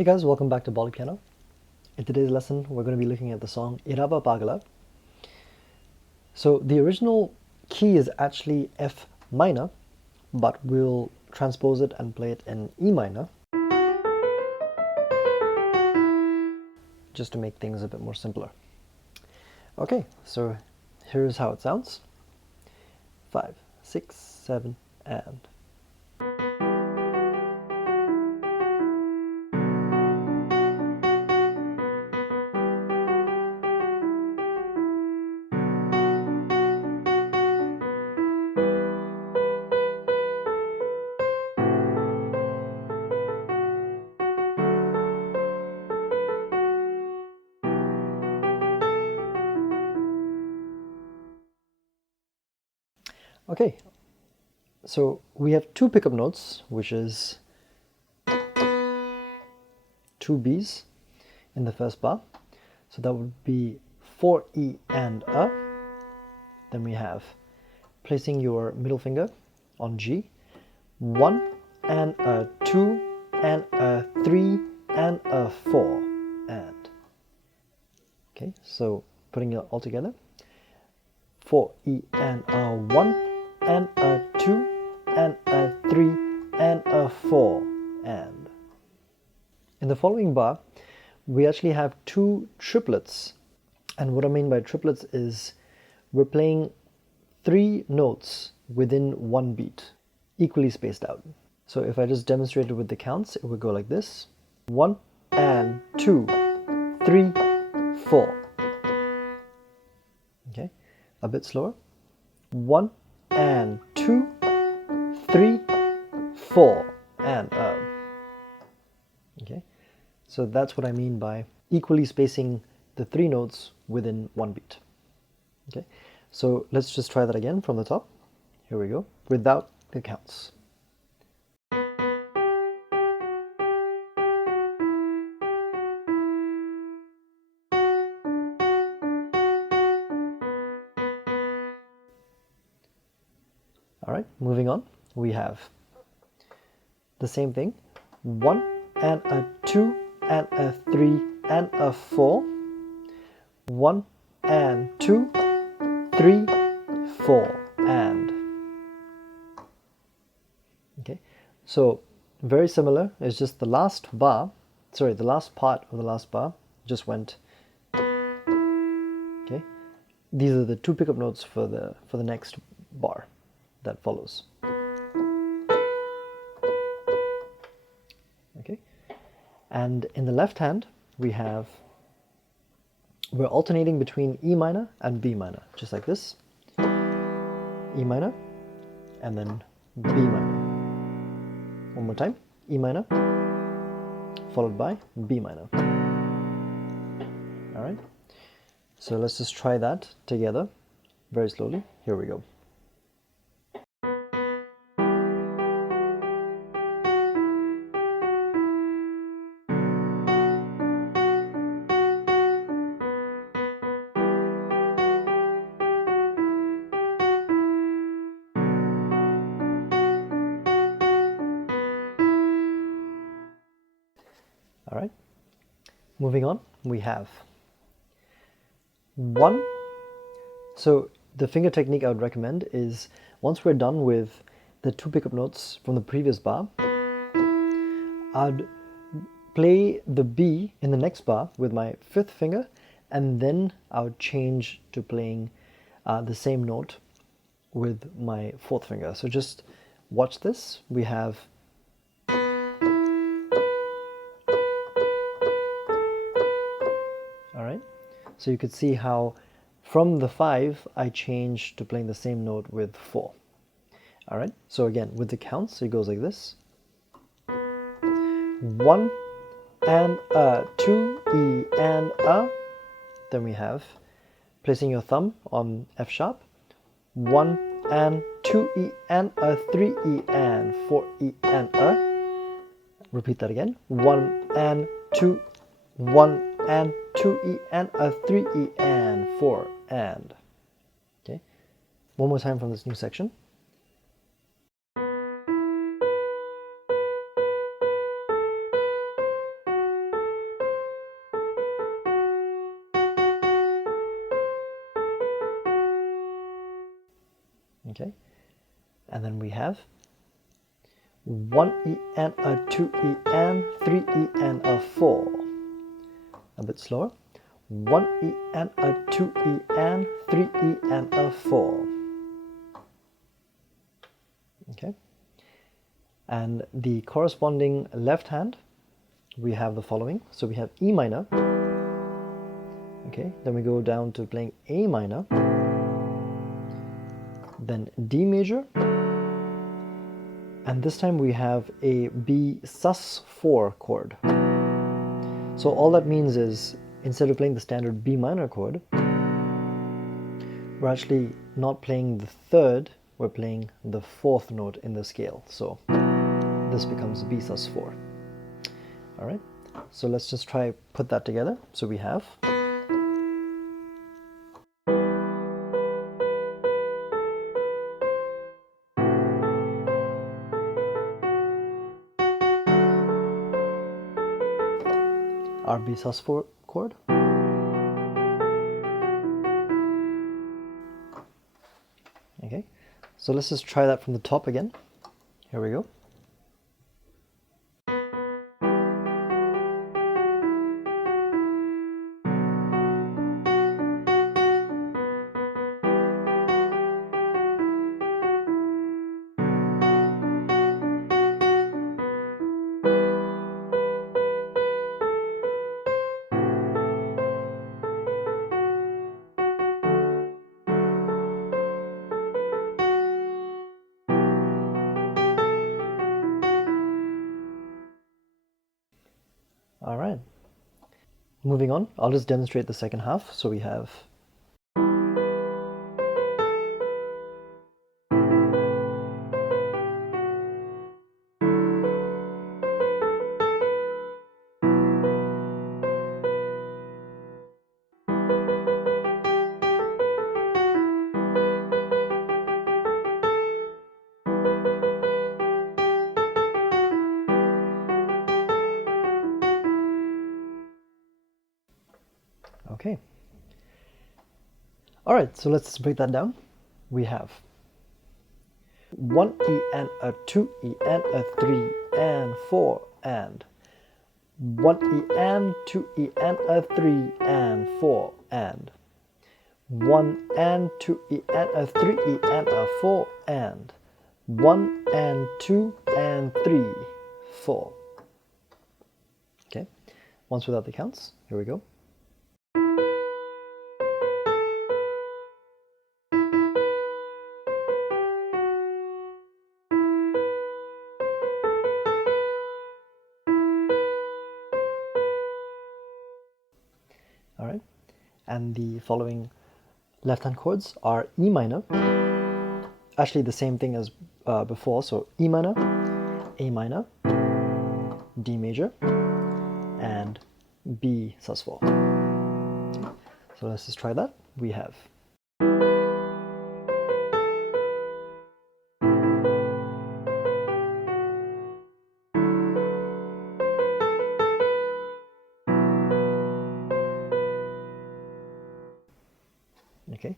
Hey guys, welcome back to Bollypiano. In today's lesson, we're going to be looking at the song Irava Pagala. So the original key is actually F minor, but we'll transpose it and play it in E minor, just to make things a bit more simpler. Okay, so here's how it sounds. 5, 6, 7, and... Okay, so we have two pickup notes, which is two B's in the first bar. So that would be 4E and A. Then we have placing your middle finger on G, 1 and a 2 and a 3 and a 4 and. Okay, so putting it all together, 4E and a 1 and a 2 and a 3 and a 4 and. In the following bar, we actually have two triplets. And what I mean by triplets is we're playing three notes within one beat, equally spaced out. So if I just demonstrate it with the counts, it would go like this. 1 and 2, 3, 4. Okay, a bit slower. 1 and 2, 3, 4 and okay, so that's what I mean by equally spacing the three notes within one beat. Okay, so let's just try that again from the top. Here we go, without the counts. All right, moving on, we have the same thing. 1 and a 2 and a 3 and a 4. 1 and 2, 3, 4 and. Okay, so very similar. It's just the last bar, sorry, the last part of the last bar just went. Okay, these are the two pickup notes for the next bar that follows. Okay, and in the left hand we're alternating between E minor and B minor, just like this. E minor and then B minor. One more time, E minor followed by B minor. All right, so let's just try that together very slowly. Here we go. All right, moving on, we have 1. So the finger technique I would recommend is once we're done with the two pickup notes from the previous bar, I'd play the B in the next bar with my 5th finger, and then I would change to playing the same note with my 4th finger. So just watch this. We have so you could see how from the 5 I changed to playing the same note with 4. All right, so again with the counts it goes like this. 1 and a 2, E and A. Then we have placing your thumb on F sharp. 1 and 2 E and a 3 E and 4 E and A. Repeat that again. 1 and 2, 1 and 2 E and a 3 E and 4 and. Okay, one more time from this new section. And then we have 1 E and a 2 E and 3 E and a 4. A bit slower. 1 E and a 2 E and 3 E and a 4. Okay. And the corresponding left hand, we have the following. So we have E minor. Okay, then we go down to playing A minor, then D major, and this time we have a B sus4 chord. So all that means is, instead of playing the standard B minor chord, we're actually not playing the third, we're playing the fourth note in the scale. So this becomes B sus4. All right, so let's just try put that together. So we have our B sus4 chord. Okay, so let's just try that from the top again. Here we go. All right. Moving on, I'll just demonstrate the second half. So we have okay. All right, so let's break that down. We have 1 E and a 2 E and a 3 and 4 and 1 E and 2 E and a 3 and 4 and 1 and 2 E and a 3 E and a 4 and 1 and 2 and 3, 4. Okay, once without the counts. Here we go. All right, and the following left-hand chords are E minor, actually the same thing as before, so E minor, A minor, D major, and B sus4. So let's just try that. We have okay,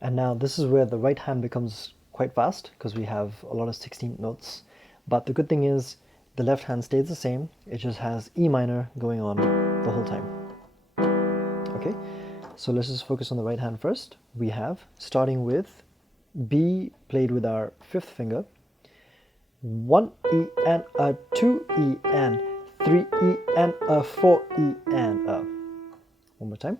and now this is where the right hand becomes quite fast because we have a lot of 16th notes, but the good thing is the left hand stays the same. It just has E minor going on the whole time. Okay, so let's just focus on the right hand first. We have, starting with B played with our fifth finger, 1 E and a 2 E and 3 E and a 4 E and a. One more time.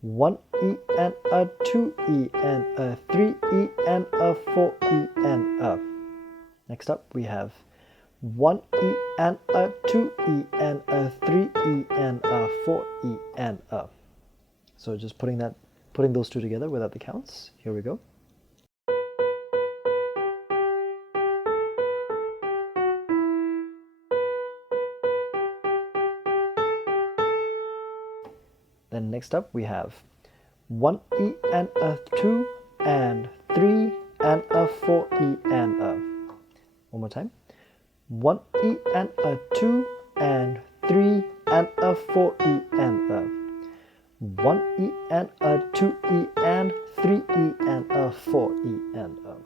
1 E and a 2 E and a 3 E and a 4 E and a. Next up we have 1 E and a 2 E and a 3 E and a 4 E and a. So just putting those two together without the counts. Here we go. Then next up we have 1 E and a 2 and 3 and a 4 E and a. One more time. 1 E and a 2 and 3 and a 4 E and a. 1 E and a 2 E and 3 E and a 4 E and a.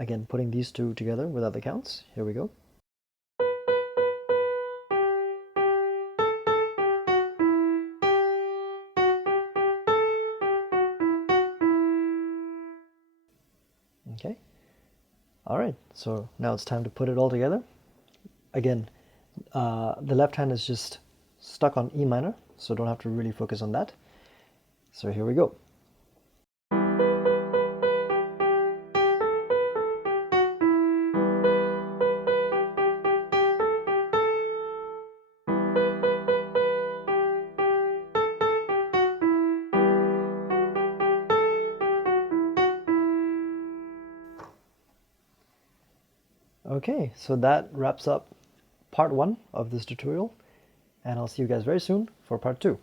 Again, putting these two together without the counts. Here we go. Okay. All right, so now it's time to put it all together. Again, the left hand is just stuck on E minor, so don't have to really focus on that. So here we go. Okay, so that wraps up part 1 of this tutorial, and I'll see you guys very soon for part 2.